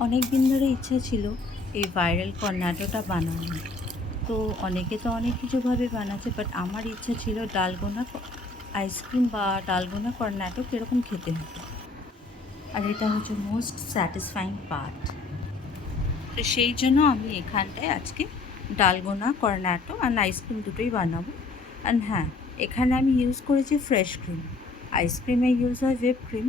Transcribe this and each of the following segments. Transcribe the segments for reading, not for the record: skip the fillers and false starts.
অনেক দিন ধরে ইচ্ছা ছিল এই ভাইরাল কর্নেটোটা বানানোর। তো অনেকে তো অনেক কিছুভাবে বানাচ্ছে, বাট আমার ইচ্ছা ছিল ডালগোনা আইসক্রিম বা ডালগোনা কর্নেটো কীরকম খেতে হবে। আর এটা হচ্ছে মোস্ট স্যাটিসফাইং পার্ট। তো সেই জন্য আমি এখানটায় আজকে ডালগোনা কর্নেটো অ্যান্ড আইসক্রিম দুটোই বানাবো। অ্যান্ড হ্যাঁ, এখানে আমি ইউজ করেছি ফ্রেশ ক্রিম। আইসক্রিমে ইউজ হয় হুইপ ক্রিম,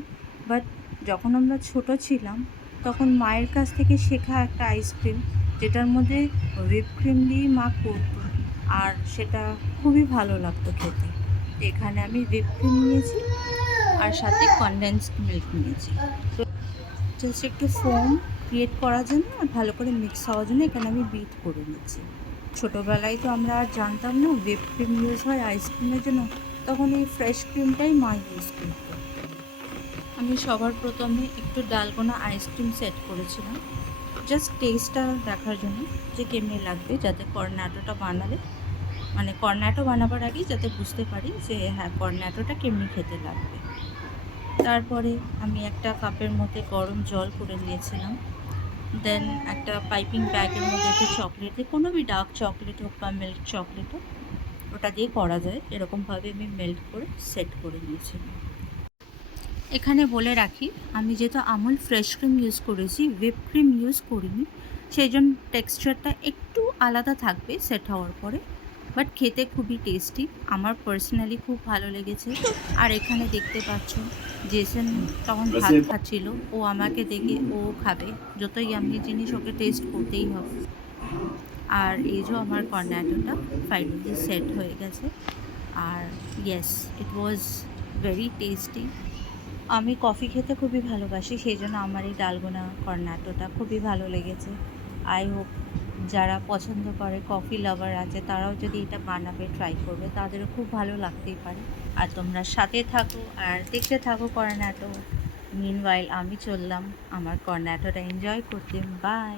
বাট যখন আমরা ছোট ছিলাম তখন মায়ের কাছ থেকে শেখা একটা আইসক্রিম, যেটার মধ্যে হুইপ ক্রিম দিয়েই মা করতো, আর সেটা খুবই ভালো লাগতো খেতে। তো এখানে আমি হুইপ ক্রিম নিয়েছি আর সাথে কনডেন্সড মিল্ক নিয়েছি। তো জাস্ট একটু ফোম ক্রিয়েট করার জন্য আর ভালো করে মিক্স হওয়ার জন্য এখানে আমি বিট করে নিচ্ছি। ছোটোবেলায় তো আমরা আর জানতাম না হুইপ ক্রিম ইউজ হয় আইসক্রিমের জন্য, তখন এই ফ্রেশ ক্রিমটাই মা ইউজ করতো। আমি সবার প্রথমে একটু ডালগোনা আইসক্রিম সেট করেছিলাম, জাস্ট টেস্টটা দেখার জন্য যে কেমনি লাগবে, যাতে কর্নেটোটা বানালে মানে কর্নেটো বানাবার আগেই যাতে বুঝতে পারি যে হ্যাঁ কর্নেটোটা কেমনি খেতে লাগবে। তারপরে আমি একটা কাপের মধ্যে গরম জল করে নিয়েছিলাম। দেন একটা পাইপিং ব্যাগের মধ্যে একটু চকলেট দিয়ে, কোনো বি ডার্ক চকলেট হোক বা মিল্ক চকলেট হোক, ওটা দিয়ে করা যায়, এরকমভাবে আমি মেল্ট করে সেট করে নিয়েছিলাম। এখানে বলে রাখি, আমি যেহেতু আমুল ফ্রেশ ক্রিম ইউজ করেছি, হুইপ ক্রিম ইউজ করিনি, সেই জন্য টেক্সচারটা একটু আলাদা থাকবে সেট হওয়ার পরে, বাট খেতে খুবই টেস্টি। আমার পার্সোনালি খুব ভালো লেগেছে। আর এখানে দেখতে পাচ্ছ জেসন তখন ভাত খাচ্ছিল, ও আমাকে দেখে ও খাবে, যতই আমি জিনিস ওকে টেস্ট করতেই হবে। আর এই যে আমার কর্নেটোটা ফাইনালি সেট হয়ে গেছে। আর yes, it was very tasty. আমি কফি খেতে খুবই ভালোবাসি, সেই জন্য আমার এই ডালগোনা কর্নেটোটা খুবই ভালো লেগেছে। আই হোপ যারা পছন্দ করে, কফি লাভার আছে, তারাও যদি এটা বানাবে, ট্রাই করবে, তাদেরও খুব ভালো লাগতেই পারে। আর তোমরা সাথে থাকো আর দেখতে থাকো কর্নেটো। মিনওয়াইল আমি চললাম আমার কর্নেটোটা এনজয় করতে। বাই।